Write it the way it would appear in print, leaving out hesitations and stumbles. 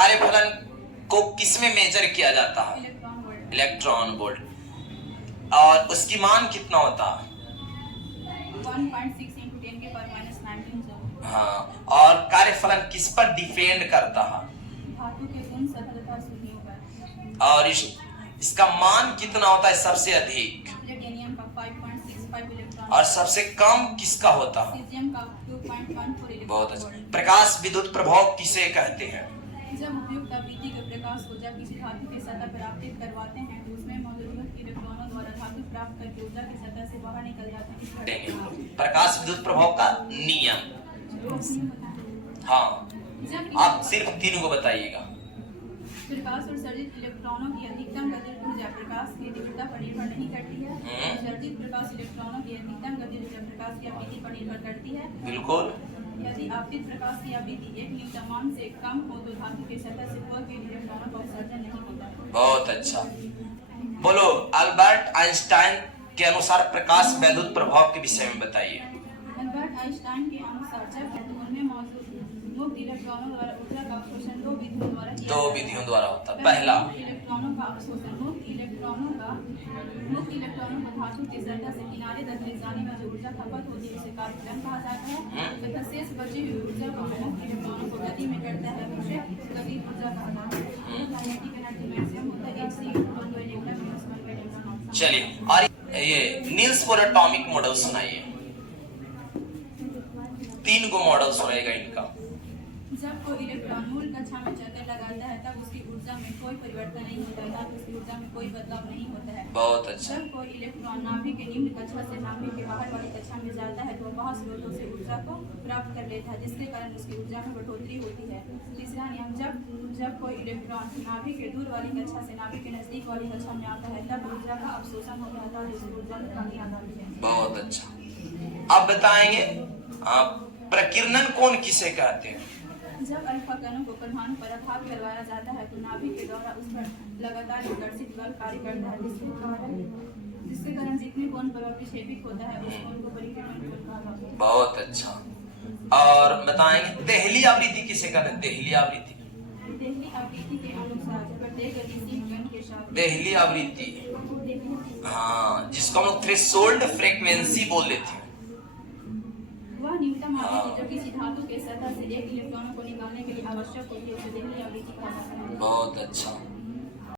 कार्यफलन को किसमें मेजर किया जाता है? Electron volt. Electron volt. और उसकी मान कितना होता है? 1.6 × 10⁻⁹ जूल। हाँ, और कार्यफलन किस पर डिपेंड करता है? धातु के गुण सतह तथा सूर्यों पर। और इसका मान कितना होता है सबसे अधिक? प्लेटिनियम का 5.65 इलेक्ट्रॉन और सबसे कम किसका होता है? सीजियम का 2.14 इलेक्ट्रॉन बहुत अच्छा। वोल्ट। प्रकाश विद्युत प्रभाव किसे कहते हैं? जब उपयुक्त आवृत्ति के प्रकाश ऊर्जा किसी धातु की सतह पर आपतित करवाते हैं तो उसमें मौजूद इलेक्ट्रॉनों द्वारा धातु प्राप्त करके ऊर्जा की सतह से बाहर निकल जाते हैं। इस घटना प्रकाश विद्युत प्रभाव का नियम। हाँ, जब आप सिर्फ तीन को बताइएगा। प्रकाश और सर्जित इलेक्ट्रॉनों की अधिकतम गतिज ऊर्जा प्रकाश की तीव्रता पर निर्भर नहीं करती है। सर्जित प्रकाश इलेक्ट्रॉनों की अधिकतम गतिज ऊर्जा प्रकाश की आवृत्ति पर निर्भर करती है। बिल्कुल। यदि आपतित प्रकाश की आवृत्ति 1 न्यूटन से कम हो तो धातु की सतह से कोई भी इलेक्ट्रॉनों का उत्सर्जन नहीं होता। बहुत अच्छा। बोलो, अल्बर्ट आइंस्टाइन के अनुसार प्रकाश विद्युत प्रभाव के विषय में बताइए। अल्बर्ट आइंस्टाइन के अनुसार जब एटम में मौजूद मुक्त इलेक्ट्रॉनों द्वारा ऊर्जा का अवशोषण दो विधियों द्वारा होता है। पहला, इलेक्ट्रॉनों का अवशोषण। मुक्त इलेक्ट्रॉनों को धातु की सतह से किनारे तक ले जाने में जो ऊर्जा खपत होती है उसे कार्यफलन कहा जाता है। तथा शेष बची हुई ऊर्जा को मुक्त इलेक्ट्रॉनों को गति में करता है उसे गतिज ऊर्जा कहा जाता है। काइनेटिक एनर्जी मैक्सिमम होता है hc=1/10⁻⁷ चलिए, और ये नील्स बोर एटॉमिक मॉडल सुनाइए। 3 को मॉडल्स रहेगा इनका। जब कोई इलेक्ट्रॉन मूल कक्षा में चक्कर लगाता है तब उसकी ऊर्जा में कोई परिवर्तन नहीं होता है, उसकी ऊर्जा में कोई बदलाव नहीं होता है। बहुत अच्छा। जब कोई इलेक्ट्रॉन नाभिक के निम्न कक्षा से नाभिक के बाहर वाली कक्षा में जाता है तो वह बाह्य स्रोतों से ऊर्जा को प्राप्त कर लेता है जिसके कारण उसकी ऊर्जा में बढ़ोतरी होती है। तीसरा नियम, जब कोई इलेक्ट्रॉन नाभिक के दूर वाली कक्षा से नाभिक के नजदीक वाली कक्षा में आता है तब ऊर्जा का अवशोषण हो जाता है जिससे ऊर्जा में कमी आ जाती है। बहुत अच्छा। अब बताएंगे प्रकीर्णन कोण किसे कहते हैं? जब अल्फा कणों को परमाणु पर आघात करवाया जाता है तो नाभिक के द्वारा उस पर लगातार विकर्षित बल कार्य करता है जिसके कारण जितने कोण पर विक्षेपित होता है उस कोण को परिकीर्णन कोण कहा जाता है। बहुत अच्छा। और बताएंगे देहली आवृत्ति किसे कहते हैं? देहली आवृत्ति। देहली आवृत्ति के अनुसार प्रत्येक गतिशील कण के साथ देहली आवृत्ति, हाँ, जिसको हम लोग थ्रेशोल्ड फ्रीक्वेंसी बोल लेते हैं। वह न्यूनतम आवृत्ति जो किसी धातु के सतह से एक इलेक्ट्रॉनों को निकालने के लिए आवश्यक होती है उसे देहली आवृत्ति कहा जाता है। बहुत अच्छा।